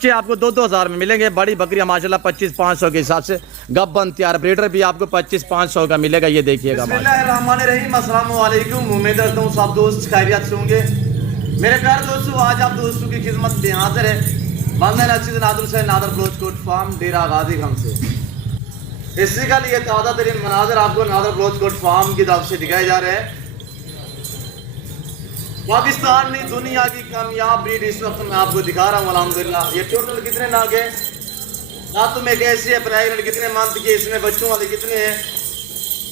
आपको 2-2 हज़ार में मिलेंगे। बड़ी बकरियां माशाल्लाह 25-500 के हिसाब से गब्बन तैयार। ब्रीडर भी आपको 25-500 का मिलेगा, ये देखिएगा। बिस्मिल्लाहिर्रहमानिर्रहीम, अस्सलाम वालेकुम। उम्मीद करता हूँ सब दोस्त खैरियत से होंगे। मेरे प्यारे दोस्तों, आज आप दोस्तों की खिदमत में हाजिर है बंदर अजीज नादर से नादर ब्लोचकोट फार्म डेरा गाजी गम से। इसी का लिए ताज़ा तरीन मनाजर आपको नादर ब्लोचकोट फार्म की तरफ से दिखाए जा रहे हैं। पाकिस्तान में दुनिया की कामयाब ब्रीड इस वक्त मैं आपको दिखा रहा हूँ अल्हम्दुलिल्लाह। ये टोटल कितने नाग हैं, दांतों में कैसी है, प्रेगनेंट कितने मंथ के, इसमें बच्चों वाले कितने हैं,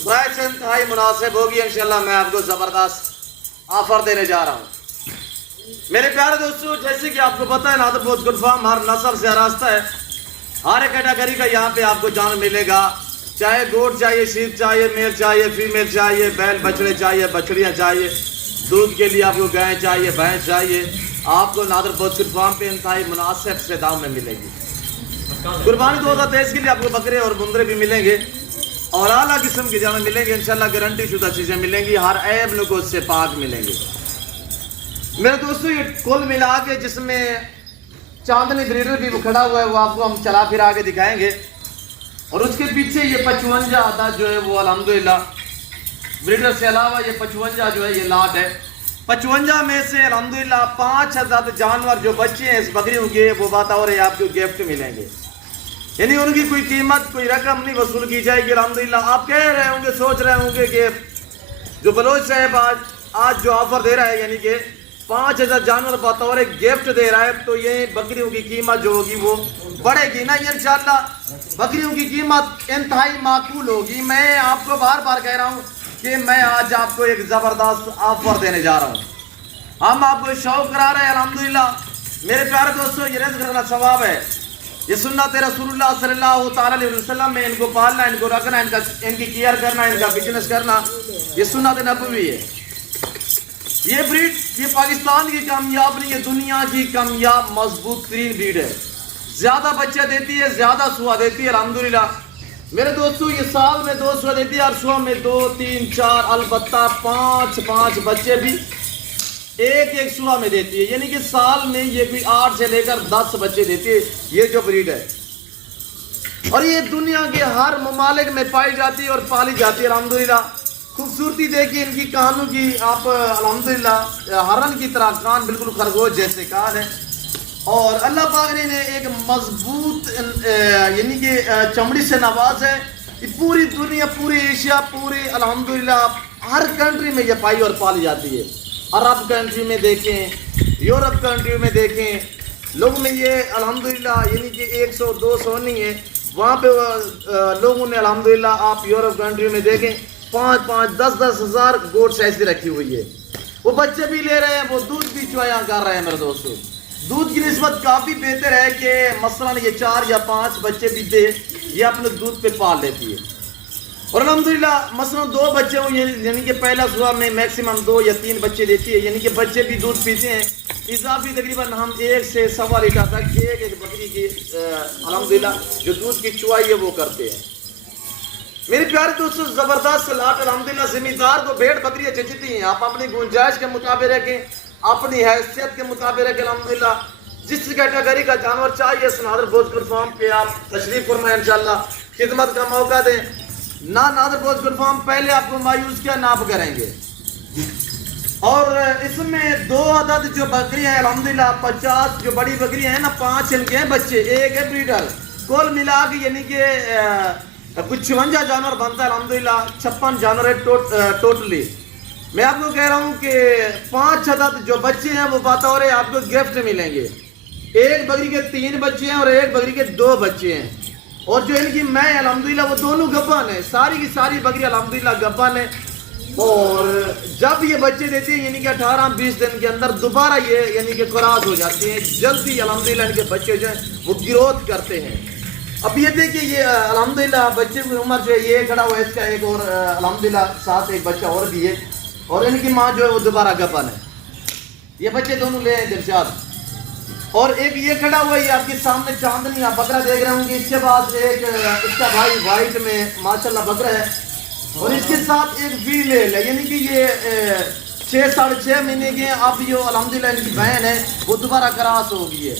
प्राइस इंतहाई मुनासिब होगी इंशाल्लाह। मैं आपको ज़बरदस्त ऑफर देने जा रहा हूँ। मेरे प्यारे दोस्तों, जैसे कि आपको पता है नादर ब्लोचकोट फार्म हर नस्ल से रास्ता है। हर एक कैटेगरी का यहाँ पे आपको जान मिलेगा, चाहे गोट चाहिए, शीप चाहिए, मेल चाहिए, फीमेल चाहिए, बैल बछड़े चाहिए, बछड़ियाँ चाहिए, दूध के लिए आपको गाय चाहिए, भैंस चाहिए, आपको नादर ब्लोचकोट फार्म पे इंतहाई मुनासिब से दाम में मिलेगी। कुर्बानी 2023 के लिए आपको बकरे और बुंदरे भी मिलेंगे और आला किस्म की जामें मिलेंगे इंशाल्लाह। गारंटी शुदा चीज़ें मिलेंगी, हर ऐब नुक़्स से पाक मिलेंगे। मेरे दोस्तों, ये कुल मिला के जिसमें चांदनी ब्रीडर भी खड़ा हुआ है, वो आपको हम चला फिरा के दिखाएंगे। और उसके पीछे ये 55 आधा जो है वो अल्हम्दुलिल्लाह ब्रीडर से अलावा ये 55 जो है ये लाट है। 55 में से अल्हम्दुलिल्लाह 5,000 जानवर जो बच्चे हैं इस बकरियों के, वो बताओ रहे आपको गिफ्ट मिलेंगे। यानी उनकी कोई कीमत, कोई रकम नहीं वसूल की जाएगी अल्हम्दुलिल्लाह। आप कह रहे होंगे, सोच रहे होंगे कि जो बलोच साहब आज जो ऑफर दे रहा है, यानी कि 5,000 जानवर बतौर गिफ्ट दे रहा है, तो ये बकरियों की कीमत जो होगी वो बढ़ेगी ना इंशाल्लाह। बकरियों की कीमत इंतहाई माकूल होगी। मैं आपको बार बार कह रहा हूँ कि मैं आज आपको एक ज़बरदस्त ऑफर देने जा रहा हूँ। हम आपको शौक करा रहे हैं अल्हम्दुलिल्लाह। मेरे प्यारे दोस्तों, ये रिज़्क़ करना सवाब है, ये सुन्नत रसूलुल्लाह सल्लल्लाहु अलैहि वसल्लम में इनको पालना, इनको रखना, इनकी केयर करना, इनका बिजनेस करना, ये सुन्नत नबवी है। ये ब्रीड ये पाकिस्तान की कामयाब नहीं, ये दुनिया की कामयाब मजबूत तरीन ब्रीड है। ज़्यादा बच्चे देती है, ज़्यादा सुआ देती है अल्हम्दुलिल्लाह। मेरे दोस्तों, ये साल में 2 सुआ देती है और सुआ में 2, 3, 4 अलबत्ता 5 बच्चे भी एक सुआ में देती है। यानी कि साल में ये भी 8 से लेकर 10 बच्चे देती है, ये जो ब्रीड है। और ये दुनिया के हर ममालिक में पाई जाती है और पाली जाती है अल्हम्दुलिल्लाह। खूबसूरती देखिए इनकी कानों की, आप अल्हम्दुलिल्लाह हरन की तरह कान, बिल्कुल खरगोश जैसे कान है। और अल्लाह पाक ने एक मजबूत यानी कि चमड़ी से नवाज है। ये पूरी दुनिया, पूरी एशिया, पूरी अल्हम्दुलिल्लाह हर कंट्री में ये पाई और पाली जाती है। अरब कंट्री में देखें, यूरोप कंट्री में देखें, लोग में ये अल्हम्दुलिल्लाह यानी कि 100-200 नहीं है, वहाँ पे लोगों ने अल्हम्दुलिल्लाह, आप यूरोप कंट्री में देखें 5-5, 10-10 हज़ार गोट्स ऐसी रखी हुई है। वो बच्चे भी ले रहे हैं, वो दूध भी चुआया कर रहे हैं। मेरे दोस्तों, दूध की निस्बत काफ़ी बेहतर है कि मसलन ये 4 या 5 बच्चे भी दे, ये अपने दूध पे पाल लेती है। और अल्हम्दुलिल्लाह मसलन 2 बच्चे हों, यानी कि पहला सुबह में मैक्सिमम 2 या 3 बच्चे देती है, यानी कि बच्चे भी दूध पीते हैं। इजाफी तकरीबन हम 1 से 1.25 लीटर तक एक बकरी की अल्हम्दुलिल्लाह जो दूध की चुआई है वो करते हैं। मेरे प्यारे दोस्तों, ज़बरदस्त लाट अल्हम्दुलिल्लाह। ज़मींदार को भेड़ बकरियाँ जचती हैं, आप अपनी गुंजाइश के मुताबिक रखें, अपनी हैसियत के मुताबिक रखें अल्हम्दुलिल्लाह। जिस कैटेगरी का जानवर चाहिए नादर ब्लोचकोट फार्म पे आप तशरीफ फरमाएं इंशाल्लाह, खिदमत का मौका दें ना। नादर ब्लोचकोट फार्म पहले आपको मायूस क्या नाप करेंगे। और इसमें 2 अदद जो बकरियाँ हैं अल्हम्दुलिल्लाह, 50 जो बड़ी बकरियाँ हैं ना, 5 इनके हैं बच्चे, 1 है ब्रीडर। कुल मिला के यानी कि कुछ 56 जानवर बनता है अल्हम्दुलिल्लाह। 56 जानवर है टोटली। मैं आपको कह रहा हूँ कि 5 अदद जो बच्चे हैं वो बतौर आपको गिफ्ट मिलेंगे। 1 बकरी के 3 बच्चे हैं और 1 बकरी के 2 बच्चे हैं। और जो इनकी मैं अल्हम्दुलिल्लाह वो दोनों गब्बन है, सारी की सारी बकरी अल्हम्दुलिल्लाह गब्बन है। और जब ये बच्चे देते हैं यानी कि 18-20 दिन के अंदर दोबारा ये यानी कि क्रॉस हो जाते हैं, जल्दी अल्हम्दुलिल्लाह इनके बच्चे जो हैं वो ग्रोथ करते हैं। अब ये देखिए, ये अल्हम्दुलिल्लाह बच्चे की उम्र जो है ये खड़ा हुआ है, इसका एक और अल्हम्दुलिल्लाह साथ एक बच्चा और भी है। और इनकी माँ जो है वो दोबारा गबन है। ये बच्चे दोनों ले हैं दिलशाद। और एक ये खड़ा हुआ है आपके सामने चांदनी, आप बकरा देख रहे होंगे। इसके बाद एक इसका भाई वाइट में माशाल्लाह बकरा है और इसके साथ एक फीमेल है, यानी कि ये 6-6.5 महीने के। अब जो अल्हम्दुलिल्लाह इनकी बहन है वो दोबारा क्रॉस हो गई है।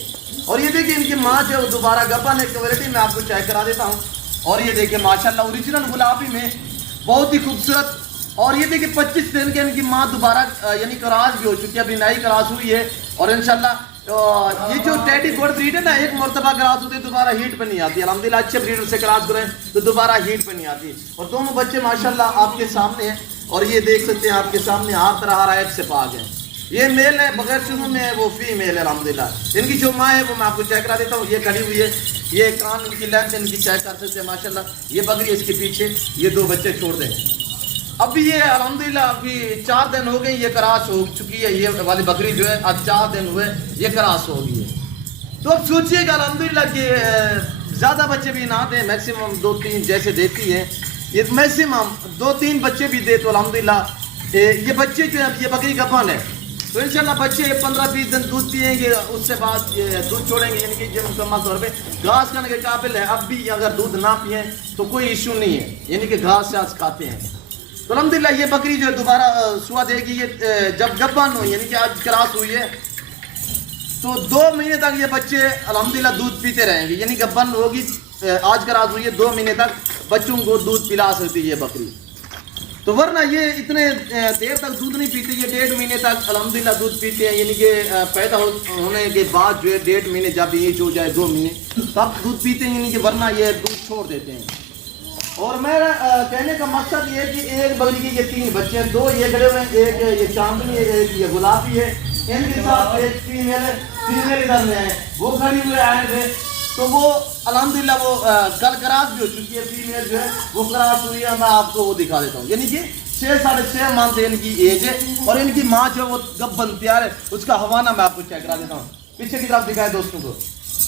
اور یہ دیکھیں ان کی ماں جو دوبارہ گپن ہے کوالٹی میں آپ کو چیک کرا دیتا ہوں. اور یہ دیکھیں ماشاءاللہ اوریجنل گلابی میں بہت ہی خوبصورت. اور یہ دیکھیں 25 دن کے ان کی ماں دوبارہ یعنی کراس بھی ہو چکی ہے, ابھی نئی کراس ہوئی ہے. اور انشاءاللہ یہ جو ٹیڈی گوڈ بریڈ ہے نا, ایک مرتبہ کراس ہوتی ہے دوبارہ ہیٹ پہ نہیں آتی. الحمدللہ اچھے بریڈر سے کراس کریں تو دوبارہ ہیٹ پہ نہیں آتی. اور دونوں بچے ماشاءاللہ آپ کے سامنے ہیں. اور یہ دیکھ سکتے ہیں آپ کے سامنے ہر طرح ہر عیب سے پاک ہے. یہ میل ہے بغیر چنوں میں ہے, وہ فیمیل ہے الحمدللہ. ان کی جو ماں ہے وہ میں آپ کو چیک کرا دیتا ہوں. یہ کھڑی ہوئی ہے, یہ کان ان کی لینتھ ان کی چیک کر سکتے ہیں ماشاءاللہ. یہ بکری اس کے پیچھے, یہ 2 بچے چھوڑ دیں. ابھی یہ الحمدللہ ابھی 4 دن ہو گئے یہ کراس ہو چکی ہے. یہ والی بکری جو ہے اب 4 دن ہوئے یہ کراس ہو گئی ہے. تو اب سوچئے گا الحمدللہ کہ زیادہ بچے بھی نہ دیں, میکسیمم 2-3 جیسے دیتی ہے, یہ میکسیمم 2-3 بچے بھی دے تو الحمدللہ یہ بچے جو ہے یہ بکری گپن ہے تو انشاءاللہ بچے 15-20 دن دودھ پئیں گے, اس سے بعد دودھ چھوڑیں گے. یعنی کہ یہ مکمل طور پہ گھاس کھانے کے قابل ہے. اب بھی اگر دودھ نہ پئیں تو کوئی ایشو نہیں ہے, یعنی کہ گھاس شاس کھاتے ہیں. تو الحمدللہ یہ بکری جو ہے دوبارہ سوا دے گی. یہ جب گپن ہو یعنی کہ آج کراس ہوئی ہے تو 2 مہینے تک یہ بچے الحمدللہ دودھ پیتے رہیں گے. یعنی گپن ہوگی, آج کراس ہوئی ہے 2 مہینے تک بچوں کو دودھ پلا سکتی ہے یہ بکری. تو ورنہ یہ اتنے دیر تک دودھ نہیں پیتے, یہ 1.5 مہینے تک الحمدللہ دودھ پیتے ہیں. یعنی کہ پیدا ہونے کے بعد جو ہے 1.5 مہینے جب ایج ہو جائے 2 مہینے تب دودھ پیتے ہیں, یعنی کہ ورنہ یہ دودھ چھوڑ دیتے ہیں. اور میرا کہنے کا مقصد یہ ہے کہ ایک بکری کے یہ 3 بچے ہیں, 2 یہ کھڑے ہوئے ہیں, ایک یہ چاندنی ہے, ایک یہ گلابی ہے. ان کے ساتھ ایک فیمیل ہے, فیمیل ادھر میں ہے, وہ کھڑی ہوئے آئے تھے. تو وہ الحمدللہ وہ کل کراس بھی ہو چکی ہے. فیمیل جو ہے وہ کراس ہوئی ہے, میں آپ کو وہ دکھا دیتا ہوں. یعنی کہ 6-6.5 منتھ ان کی ایج ہے. اور ان کی ماں جو ہے وہ گپن تیار ہے, اس کا حوالہ میں آپ کو چیک کرا دیتا ہوں. پیچھے کی طرف دکھائے دوستوں کو.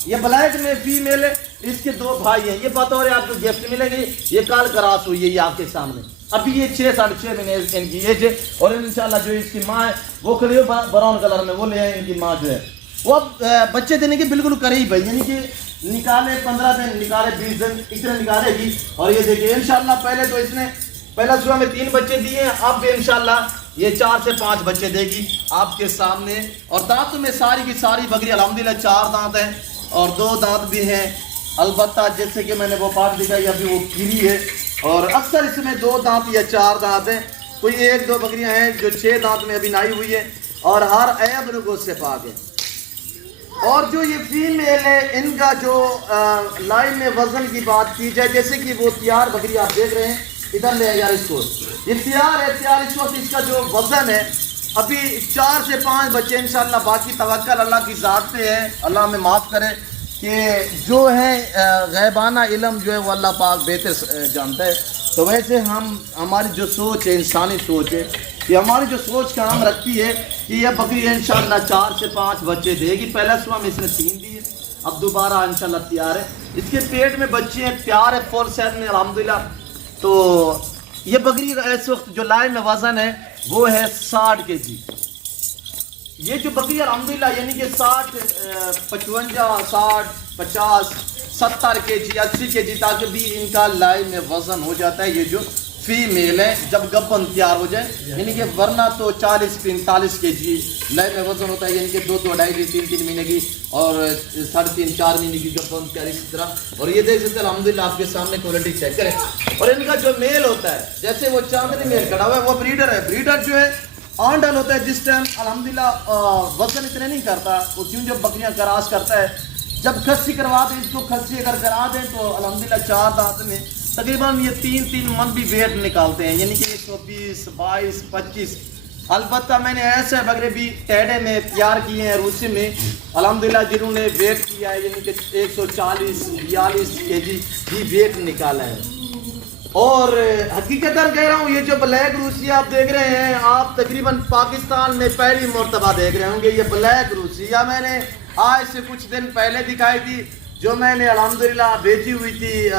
یہ بلیک میں فیمیل ہے, اس کے 2 بھائی ہیں. یہ بطور آپ کو گفٹ ملے گی. یہ کال کراس ہوئی ہے, یہ آپ کے سامنے. ابھی یہ 6-6.5 مہینے ان کی ایج ہے. اور انشاءاللہ جو اس کی ماں ہے وہ کھڑی ہے براؤن کلر میں, وہ لے آئے. ان کی ماں جو ہے وہ اب بچے دینے کے بالکل قریب ہے, یعنی کہ نکالے 15 دن, نکالے 20 دن, اتنے نکالے گی. اور یہ دیکھیے انشاءاللہ پہلے تو اس نے پہلا صبح میں 3 بچے دیے ہیں, اب بھی انشاءاللہ یہ 4 سے 5 بچے دے گی آپ کے سامنے. اور دانتوں میں ساری کی ساری بکری الحمدللہ 4 دانت ہیں اور 2 دانت بھی ہیں. البتہ جیسے کہ میں نے وہ پارٹ دکھائی ابھی وہ کیری ہے, اور اکثر اس میں 2 دانت یا 4 دانت ہیں. کوئی 1-2 بکریاں ہیں جو 6 دانت میں ابھی نائی ہوئی ہے اور ہر عیب رگوں سے پاک ہے. اور جو یہ فیمیل ہے ان کا جو لائن میں وزن کی بات کی جائے, جیسے کہ وہ تیار بکری آپ دیکھ رہے ہیں, ادھر لے یار اس کو, یہ تیار ہے. تیار اس وقت اس کا جو وزن ہے ابھی 4 سے 5 بچے انشاءاللہ. باقی توکل اللہ کی ذات پہ ہے, اللہ ہمیں معاف کرے کہ جو ہے غیبانہ علم جو ہے وہ اللہ پاک بہتر جانتا ہے. تو ویسے ہماری جو سوچ ہے, انسانی سوچ ہے, یہ ہماری جو سوچ کام رکھتی ہے کہ یہ بکری انشاءاللہ 4 سے 5 بچے دے گی. پہلا صبح میں اس نے 3 دیے, اب دوبارہ انشاءاللہ تیار ہے. اس کے پیٹ میں بچے ہیں, تیار ہے, فل صحت میں الحمدللہ. تو یہ بکری اس وقت جو لائن میں وزن ہے وہ ہے 60 kg. یہ جو بکری الحمدللہ یعنی کہ 60, 55, 60, 50, 70 kg, 80 kg تک بھی ان کا لائن میں وزن ہو جاتا ہے. یہ جو فیمیل ہے جب گپن تیار ہو جائے, یعنی کہ ورنہ تو 40-45 kg لائن میں وزن ہوتا ہے. یعنی کہ 2, 2.5, 3 مہینے کی اور 3.5, 4 مہینے کی گپن تیار اسی طرح. اور یہ دیکھ سکتے ہیں الحمدللہ آپ کے سامنے کوالٹی چیک کریں. اور ان کا جو میل ہوتا ہے جیسے وہ چاندنی میل کھڑا ہوا ہے وہ بریڈر ہے. بریڈر جو ہے آنڈل ہوتا ہے جس ٹائم الحمدللہ وزن اتنے نہیں کرتا, وہ کیوں جب بکریاں کراس کرتا ہے جب کھسی کروا دیں اس کو, کھسی اگر کرا دیں تو الحمدللہ 4 دانت میں تقریباً یہ 3 من بھی ویٹ نکالتے ہیں. یعنی کہ 120, 22, 25. البتہ میں نے ایسے بکرے بھی ٹیڈے میں تیار کیے ہیں روسی میں الحمدللہ جنہوں نے ویٹ کیا ہے, یعنی کہ 140, 42 kg بھی ویٹ نکالا ہے. اور حقیقت کہہ رہا ہوں, یہ جو بلیک روسی آپ دیکھ رہے ہیں آپ تقریباً پاکستان میں پہلی مرتبہ دیکھ رہے ہوں گے. یہ بلیک روسی یا میں نے آج سے کچھ دن پہلے دکھائی تھی جو میں نے الحمدللہ بھیجی ہوئی تھی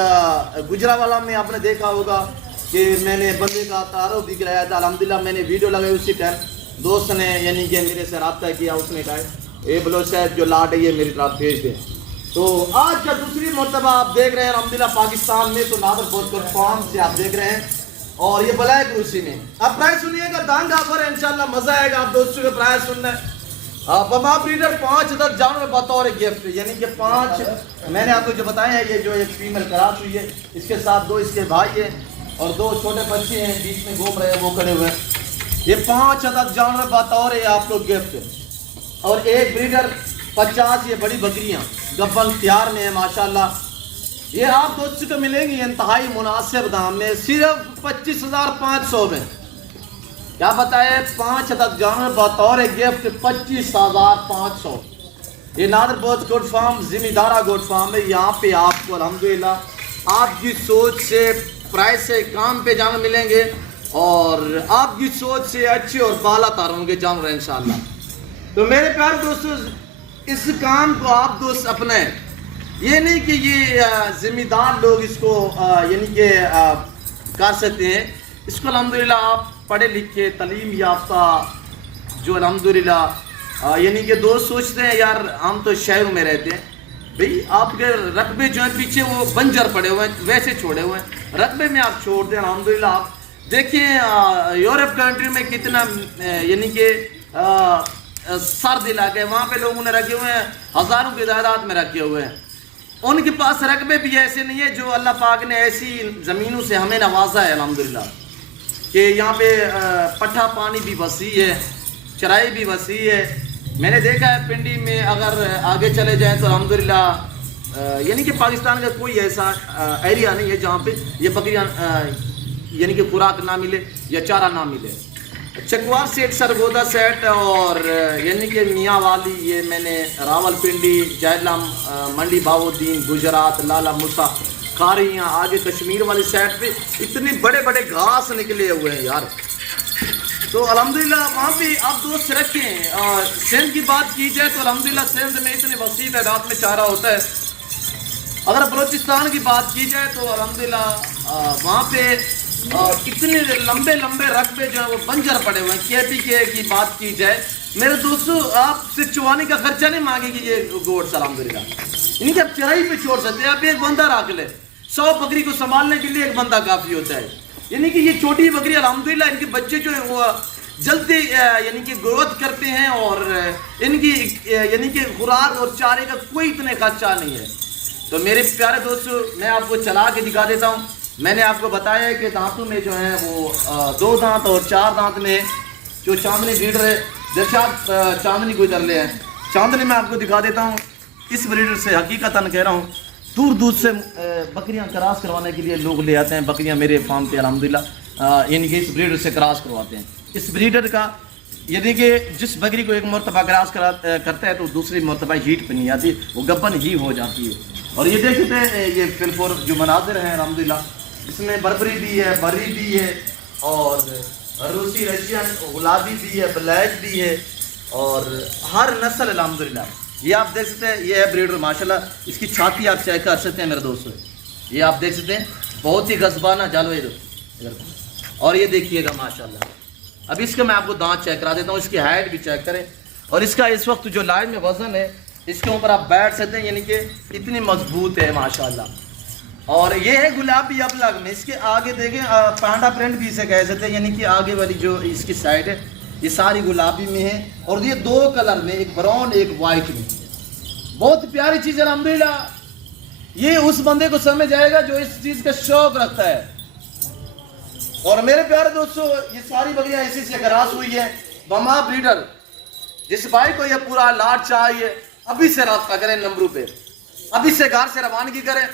گجرانوالہ میں. آپ نے دیکھا ہوگا کہ میں نے بندے کا تعارف بھی کرایا تھا. الحمدللہ میں نے ویڈیو لگائی اسی ٹائم, دوست نے یعنی کہ میرے سے رابطہ کیا, اس نے کہا اے بلوچ صاحب جو لاٹ ہے یہ میری طرف بھیج دیں. تو آج کا دوسری مرتبہ آپ دیکھ رہے ہیں الحمدللہ پاکستان میں, تو نادر بوتکر فارم سے آپ دیکھ رہے ہیں. اور یہ بلیک روسی میں اب پرائز سنیے گا, دانگ آفر ہے انشاءاللہ, مزہ آئے گا آپ دوستوں کے پرائز سننا ہے. बमा ब्रीडर 5 10 जानवर बतौर गिफ्ट, यानी कि 5 मैंने आपको जो बताया है, ये जो एक फीमेल क्रॉस हुई है, इसके साथ 2 इसके भाई हैं और 2 छोटे बच्चे हैं बीच में घूम रहे हैं, वो खड़े हुए हैं। ये 5 अदद जानवर बतौर है आपको गिफ्ट। और एक ब्रीडर 50 ये बड़ी बकरियां गब्बन तैयार में है माशाल्लाह। ये आप दोस्तों को मिलेंगी इंतहाई मुनासिब दाम में, सिर्फ 25,500 में। क्या बताए, 5 अदद जानवर बतौर गिफ्ट 25,500। ये नादर बोझ गोट फार्म जिम्मेदारा गोट फार्म है। यहाँ पे आपको अल्हम्दुलिल्लाह आपकी सोच से प्राइस से काम पे जानवर मिलेंगे और आपकी सोच से अच्छे और बाला तार होंगे जानवर इंशाल्लाह। तो मेरे प्यारे दोस्तों, इस काम को आप दोस्त अपने, ये नहीं कि ये जिम्मेदार लोग इसको यानी कि कर सकते हैं। इसको अल्हम्दुलिल्लाह आप पढ़े लिखे तालीम याफ्ता जो अल्हम्दुलिल्लाह यानी कि दोस्त सोचते हैं यार हम तो शहरों में रहते हैं, भाई आपके रकबे जो है पीछे वो बंजर पड़े हुए हैं, वैसे छोड़े हुए हैं, रकबे में आप छोड़ दें अल्हम्दुलिल्लाह। आप देखिए यूरोप कंट्री में कितना यानी कि सर्द इलाके, वहाँ पे लोगों ने रखे हुए हैं, हज़ारों की तादाद में रखे हुए हैं। उनके पास रकबे भी ऐसे नहीं है, जो अल्लाह पाक ने ऐसी ज़मीनों से हमें नवाजा है अल्हम्दुलिल्लाह कि यहाँ पे पट्ठा पानी भी वसी है, चराई भी वसी है। मैंने देखा है पिंडी में अगर आगे चले जाएँ तो अल्हम्दुलिल्लाह यानी कि पाकिस्तान का कोई ऐसा एरिया नहीं है जहाँ पे ये बकरियाँ यानी कि खुराक ना मिले या चारा ना मिले। चकवार सेठ, सरगोदा सेठ और यानी कि मियाँ वाली, ये मैंने रावलपिंडी, जैलम, मंडी बाउद्दीन, गुजरात, लाला मूसा, खारियाँ, आगे कश्मीर वाली साइड पे इतने बड़े बड़े घास निकले हुए हैं यार। तो अल्हम्दुलिल्लाह वहाँ पे आप दोस्त रखें। और सिंध की बात की जाए तो अल्हम्दुलिल्लाह सिंध में इतने वसी तादाद में चारा होता है। अगर बलूचिस्तान की बात की जाए तो अल्हम्दुलिल्लाह वहाँ पे इतने लंबे लंबे रकबे जो है वो बंजर पड़े हुए हैं। KPK की बात की जाए मेरे दोस्तों, आपसे चुवाने का खर्चा नहीं मांगेगी ये गोट्स अल्हम्दुलिल्लाह। इनकी आप चराई पे छोड़ सकते हैं, आप एक बंदा रख ले, 100 बकरी को संभालने के लिए एक बंदा काफ़ी होता है। यानी कि ये छोटी बकरी अल्हम्दुलिल्लाह इनके बच्चे जो है वो जल्दी यानी कि ग्रोथ करते हैं और इनकी यानी कि खुराक और चारे का कोई इतने खर्चा नहीं है। तो मेरे प्यारे दोस्तों, मैं आपको चला के दिखा देता हूँ। मैंने आपको बताया है कि दांतों में जो है वो 2 दांत और 4 दांत में जो चांदनी ब्रीडर है, जैसे आप चांदनी को इधर ले हैं, चांदनी में आपको दिखा देता हूँ। इस ब्रीडर से हकीकतन कह रहा हूँ, दूर दूर से बकरियाँ क्रॉस करवाने के लिए लोग ले आते हैं बकरियाँ मेरे फार्म पे अल्हम्दुलिल्लाह, यानी कि इस ब्रीडर से क्रॉस करवाते हैं। इस ब्रीडर का यानी कि जिस बकरी को एक मरतबा क्रॉस करता है तो दूसरी मरतबा हीट पे नहीं आती, वो गब्बन ही हो जाती है। और ये देखते हैं ये फिलफोर जो मनाजिर हैं अल्हम्दुलिल्लाह, इसमें बर्बरी भी है, बरी भी है और रूसी, रशियन, गुलाबी भी है, ब्लैक भी है और हर नस्ल अल्हम्दुलिल्लाह। ये आप देख सकते हैं, ये है ब्रीडर माशाल्लाह। इसकी छाती आप चेक कर सकते हैं मेरे दोस्तों, ये आप देख सकते हैं, बहुत ही गजबाना जालो इधर। और ये देखिएगा माशाल्लाह। अब इसका मैं आपको दांत चेक करा देता हूँ, इसकी हाइट भी चेक करें और इसका इस वक्त जो लाइन में वजन है, इसके ऊपर आप बैठ सकते हैं, यानी कि इतनी मजबूत है माशाल्लाह। और ये है गुलाबी अबलग में, इसके आगे देखें पांडा प्रिंट भी इसे कह सकते हैं, यानी कि आगे वाली जो इसकी साइड है ये सारी गुलाबी में है और ये 2 कलर में, एक ब्राउन एक वाइट में। बहुत प्यारी चीज़ है अल्हम्दुलिल्लाह। ये उस बंदे को समझ आएगा जो इस चीज़ का शौक रखता है। और मेरे प्यारे दोस्तों, ये सारी बकरियां इसी से क्रॉस हुई है, बमा ब्रीडर। जिस भाई को ये पूरा लाट चाहिए अभी से रब्ता करें नंबरों पे, अभी से घर से रवानगी करें।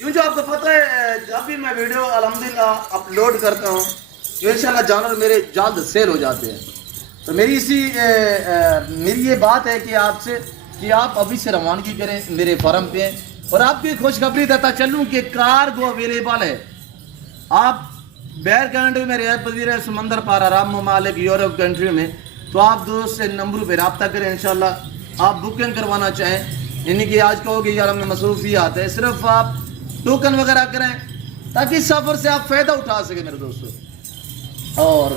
यूँ जो आपको पता है जब भी मैं वीडियो अल्हम्दुलिल्लाह अपलोड करता हूँ तो इंशाल्लाह जानवर मेरे जल्द सेल हो जाते हैं। तो मेरी ये बात है कि आपसे कि आप अभी से रवानगी करें मेरे फार्म पे। और आपकी खुशखबरी देता चलूँ कि कार्गो अवेलेबल है। आप बैर कंट्री में रियायत पजीर है, समंदर पार आराम ममालिक यूरोप कंट्री में, तो आप दोस्त से नंबरों पर रब्ता करें इंशाल्लाह। आप बुकिंग करवाना चाहें, यानी कि आज कहोगे यार हमें मसरूफियात है, सिर्फ आप टोकन वगैरह करें ताकि सफ़र से आप फ़ायदा उठा सकें मेरे दोस्तों। और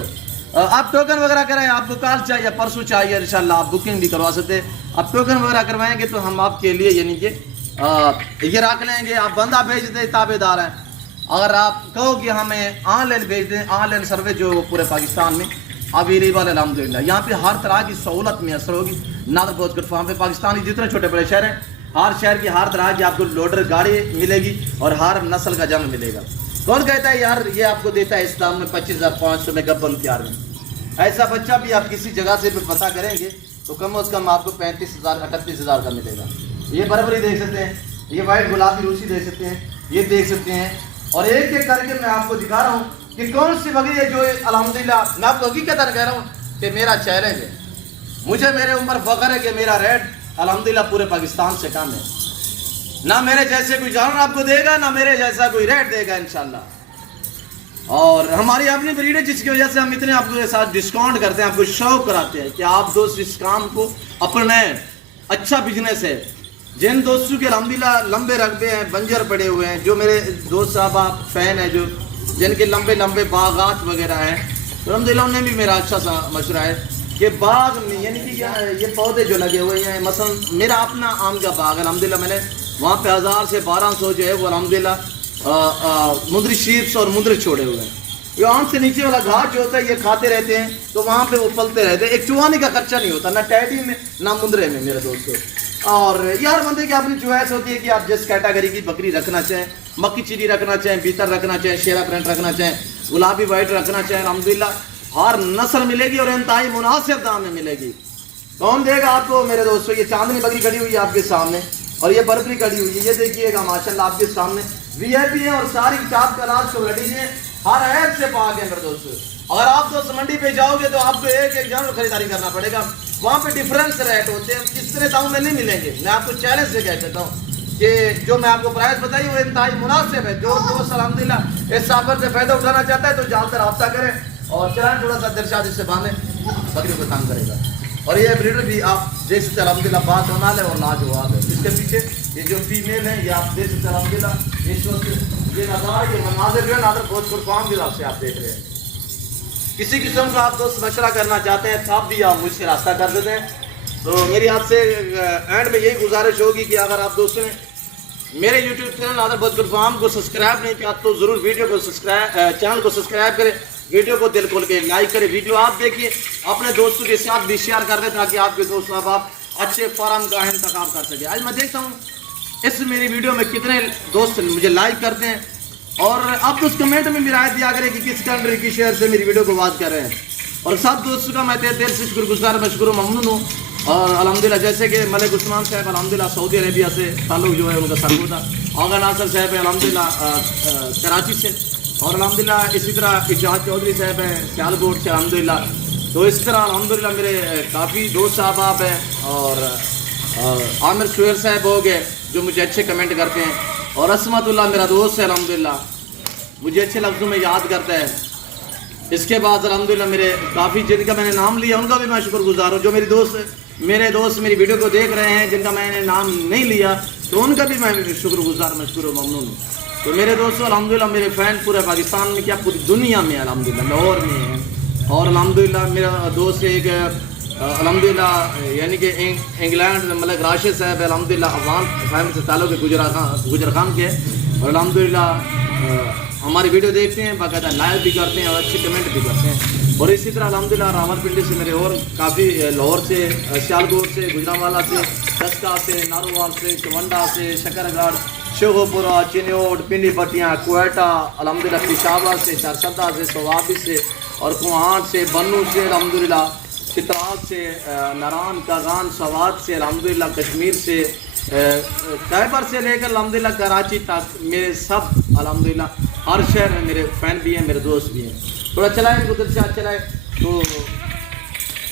आप टोकन वगैरह करें, आपको कल चाहिए परसों चाहिए इंशाल्लाह आप बुकिंग भी करवा सकते हैं। आप टोकन वगैरह करवाएंगे तो हम आपके लिए यानी कि ये रख लेंगे। आप बंदा भेज दें, ताबेदार हैं। अगर आप कहो कि हमें ऑनलाइन भेज दें, ऑनलाइन सर्विस जो पूरे पाकिस्तान में अवेलेबल है अल्हम्दुलिल्लाह। यहाँ पे हर तरह की सहूलत मैसर होगी। नादर भोजपुर फार्म पे पाकिस्तान के जितने छोटे बड़े शहर हैं, हर शहर की हर तरह की आपको लोडर गाड़ी मिलेगी और हर नस्ल का जंग मिलेगा। कौन कहता है यार ये आपको देता है इस्लाम में 25,500 में गब्बन तैयार में? ऐसा बच्चा भी आप किसी जगह से भी पता करेंगे तो कम से कम आपको 35,000 38,000 का मिलेगा। ये बराबरी देख सकते हैं, ये वाइट गुलाबी रूसी देख सकते हैं, ये देख सकते हैं। और एक एक करके मैं आपको दिखा रहा हूँ कि कौन सी बकरी है जो अल्हम्दुलिल्लाह, मैं आपको हकीकत कह रहा हूँ कि मेरा चैलेंज है, मुझे मेरे ऊपर फख्र है कि मेरा रेट अल्हम्दुलिल्लाह पूरे पाकिस्तान से कम है। ना मेरे जैसे कोई जानवर आपको देगा, ना मेरे जैसा कोई रेट देगा इंशाल्लाह। और हमारी अपनी ब्रीड है जिसकी वजह से हम इतने आपके साथ डिस्काउंट करते हैं, आपको शौक कराते हैं कि आप दोस्त इस काम को अपने, अच्छा बिजनेस है। जिन दोस्तों के अल्हम्दुलिल्लाह लंबे रकबे हैं, बंजर पड़े हुए हैं, जो मेरे दोस्त साहब आप फैन हैं, जो जिनके लंबे लंबे बागात वगैरह हैं, तो अल्हम्दुलिल्लाह उन्हें भी मेरा अच्छा सा मशवरा है कि बाग में यानी कि ये पौधे जो लगे हुए हैं, मसलन मेरा अपना आम का बाग है अल्हम्दुलिल्लाह, मैंने वहाँ पे 1000 से 1200 जो है वो अल्हम्दुलिल्लाह मुंदरी शीप्स और मुंदरी छोड़े हुए हैं। ये आम से नीचे वाला घास जो होता है ये खाते रहते हैं, तो वहाँ पे वो पलते रहते हैं। एक चुवाने का खर्चा नहीं होता, ना टैडी में ना मुंदरे में मेरे दोस्तों। और यार बंदे की अपनी चॉइस होती है कि आप जिस कैटेगरी की बकरी रखना चाहें, मक्की चिली रखना चाहें, बीतर रखना चाहें, शेरा प्रिंट रखना चाहें, गुलाबी वाइट रखना चाहें, अल्हम्दुलिल्लाह हर नस्ल मिलेगी और इंतहाई मुनासिब दाम में मिलेगी। कौन देगा आपको मेरे दोस्तों? ये चांदनी बकरी खड़ी हुई है आपके सामने और ये बर्बरी खड़ी हुई है, ये देखिएगा माशाल्लाह आपके सामने वीआईपी है और सारी चाप कलाश को खड़ी है, हर ऐप से पाक है मेरे दोस्तों। अगर आप दोस्त मंडी पे जाओगे तो आपको एक एक जानवर खरीदारी करना पड़ेगा, वहाँ पे डिफरेंस रेट होते हैं, इतने दाम में नहीं मिलेंगे। मैं आपको चैलेंज से कह सकता हूँ कि जो मैं आपको प्राइस बताई वो इंतहाई मुनासिब है। जो दोस्त अल्हम्दुलिल्लाह इस साफर से फायदा उठाना चाहता है तो जाकर रब्ता करें और चलान थोड़ा सा दिलशादी से बांधे, बकरी को काम करेगा। और ये ब्रीडर भी आप देख सकते अल्हम्दुलिल्लाह बात होना है और लाजवाब है। इसके पीछे ये जो फीमेल है ये आप देख सकते अल्हम्दुलिल्लाह इस वक्त ये नज़ारा, ये मनाज़िर जो है नादर भोजपुर फार्म के हिसाब से आप देख रहे हैं। किसी किस्म का आप दोस्त मशवरा करना चाहते हैं तब भी आप मुझसे रास्ता कर देते हैं। तो मेरी आपसे एंड में यही गुजारिश होगी कि अगर आप दोस्तों ने मेरे YouTube channel Nadar Bhojpur farm को सब्सक्राइब नहीं किया तो ज़रूर वीडियो को चैनल को सब्सक्राइब करें, वीडियो को दिल खोल के लाइक करें, वीडियो आप देखिए, अपने दोस्तों के साथ भी शेयर कर दें ताकि आपके दोस्त आप अच्छे फार्म का इंतखाब कर सके। आज मैं देखता हूँ इस मेरी वीडियो में कितने दोस्त मुझे लाइक करते हैं और आप तो उस कमेंट में भी राय दिया करें कि किस कंट्री की शहर से मेरी वीडियो को वाच कर रहे हैं। और सब दोस्तों का मैं दिल से शुक्रगुजार मशकूर ममनून हूँ। और अल्हम्दुलिल्लाह जैसे कि मलिक उस्मान साहब अल्हम्दुलिल्लाह सऊदी अरेबिया से ताल्लुक़ जो है उनका सरगोदा, आगा नासर साहब है अल्हम्दुलिल्लाह कराची से, और अल्हम्दुलिल्लाह इसी तरह इजाज़ चौधरी साहब हैं सियालकोट से अल्हम्दुलिल्लाह। तो इस तरह अल्हम्दुलिल्लाह मेरे काफ़ी दोस्त साहब हैं और आमिर शुएर साहब हो गए जो मुझे अच्छे कमेंट करते हैं, और असमतुल्लाह मेरा दोस्त है अल्हम्दुलिल्लाह मुझे अच्छे लफ्ज़ों में याद करता है। इसके बाद अल्हम्दुलिल्लाह मेरे काफ़ी जिनका मैंने नाम लिया उनका भी मैं शुक्रगुजार हूँ। जो मेरे दोस्त मेरी वीडियो को देख रहे हैं जिनका मैंने नाम नहीं लिया तो उनका भी मैं शुक्रगुजार मशकूर ममनून हूँ। तो मेरे दोस्तों अल्हम्दुलिल्लाह मेरे फ़ैन पूरे पाकिस्तान में क्या पूरी दुनिया में अल्हम्दुलिल्लाह लाहौर में हैं। और अल्हम्दुलिल्लाह मेरा दोस्त एक अल्हम्दुलिल्लाह यानी कि इंग्लैंड मलिक राशिद साहब है अल्हम्दुलिल्लाह अफगान फैमिली से ताल्लुक़ गुजर खान के, और अल्हम्दुलिल्लाह हमारी वीडियो देखते हैं, बाकायदा लाइक भी करते हैं और अच्छे कमेंट भी करते हैं। और इसी तरह अल्हम्दुलिल्लाह रावलपिंडी से मेरे और काफ़ी लाहौर से, सियालकोट से, गुजरांवाला से, दस्का से, नारोवाल से, चवंडा से, शकरगढ़, शेखोपुरा, चिन्योट, पिंडी पट्टियाँ, कोयटा, अल्हम्दुलिल्लाह पेशावर से, चारसदा से, सवाबी से और कुहाट से, बन्नू से अल्हम्दुलिल्लाह, चित्राल से, नारान, कागान, सवात से अल्हम्दुलिल्लाह, कश्मीर से, खैबर से लेकर अल्हम्दुलिल्लाह कराची तक मेरे सब अल्हम्दुलिल्लाह हर शहर में मेरे फ़ैन भी हैं, मेरे दोस्त भी हैं। थोड़ा चलाएँ इनको दिल से अच्छा चलाएँ। तो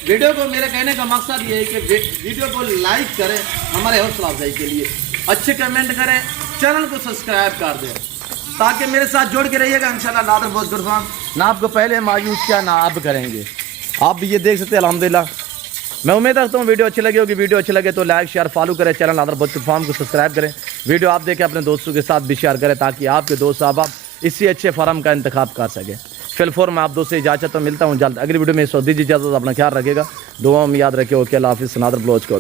वीडियो को मेरे कहने का मकसद ये है कि वीडियो को लाइक करें हमारे हौसला अफजाई के लिए, अच्छे कमेंट करें, चैनल को सब्सक्राइब कर दें ताकि मेरे साथ जुड़ के रहिएगा इंशाल्लाह। नादर भोजपुर फार्म ना आपको पहले मायूस किया ना आप करेंगे। आप भी ये देख सकते हैं अल्हम्दुलिल्लाह। मैं उम्मीद रखता हूँ वीडियो अच्छी लगी होगी। वीडियो अच्छी लगे तो लाइक शेयर फॉलो करें, चैनल नादर भोजपुर फार्म को सब्सक्राइब करें, वीडियो आप देखें अपने दोस्तों के साथ भी शेयर करें ताकि आपके दोस्त आप इससे अच्छे फार्म का इंतखाब कर सकें। फिलहाल मैं आप दोस्तों से इजाज़त तो मिलता हूँ जल्द अगली वीडियो में। सो दीजिए इजाज़त, अपना ख्याल रखिएगा, दुआ में याद रखिए। ओके अल्लाह हाफिज़। नादर ब्लोच को